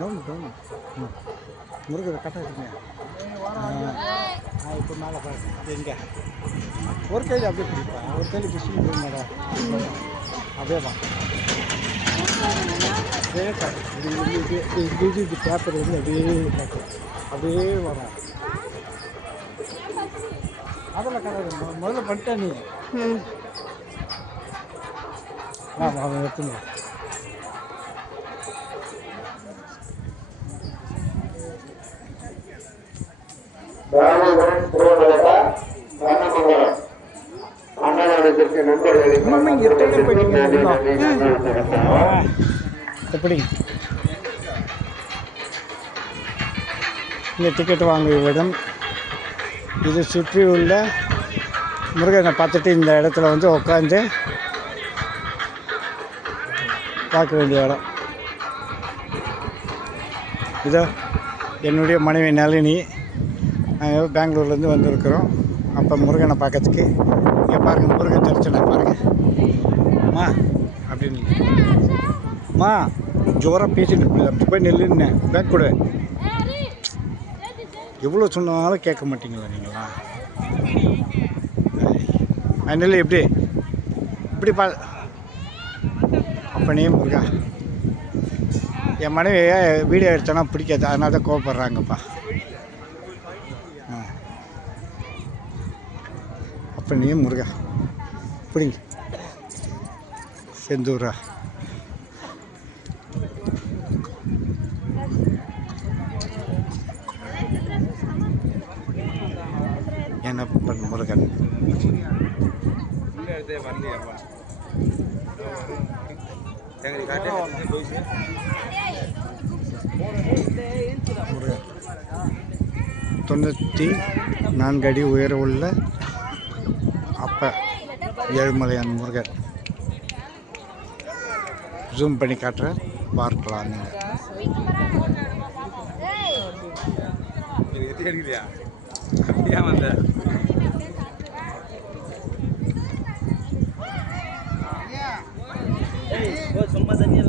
Down down முருகரை கட்டாச்சுங்க. இப்போ மேலே பாரு எங்கே ஒரு கையில் அப்படியே பிடிப்பா, ஒரு கையில் பிடிச்சி போயிருந்தாடா. அதே தான் அதே காட்டு இது பேப்பர் வந்து அப்படியே காட்டு அப்படியே வரும். அதெல்லாம் கிடையாது, முதல்ல பண்ணிட்டா நீ. அவன் எடுத்துங்க. எப்படி இந்த டிக்கெட் வாங்குகிற இடம் இது. சுற்றி உள்ள முருகனை பார்த்துட்டு இந்த இடத்துல வந்து உட்காந்து பார்க்க வேண்டிய இடம். இதோ என்னுடைய மனைவி நளினி, நாங்கள் பெங்களூர்லேருந்து வந்திருக்கிறோம். அப்போ முருகனை பார்க்கறதுக்கு இங்கே பாருங்கள், முருகன் தரிசனை பாருங்கள். அம்மா அப்படின்னு அம்மா ஜோராக பேசிட்டு அப்படி போய் நெல்லுன்னேன். பேக் கொடு. எவ்வளோ சொன்னாலும் கேட்க மாட்டீங்களா நீங்களா? நெல் எப்படி இப்படி அப்பனே முருகா. என் மனைவி வீடியோ எடுத்தோன்னா பிடிக்காது, அதனால தான் கோவப்படுறாங்கப்பா. அப்பனே முருகா பிடிங்க. செந்தூரா என்ன பண்ண முருகன். முருகன் 94 அடி உயர உள்ள அப்ப ஏழுமலையான் முருகன். ஜூம் பண்ணி காட்டுறேன், பார்க்கலாம் நீங்கள். சும்மா தண்ணி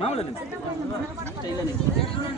மாமலை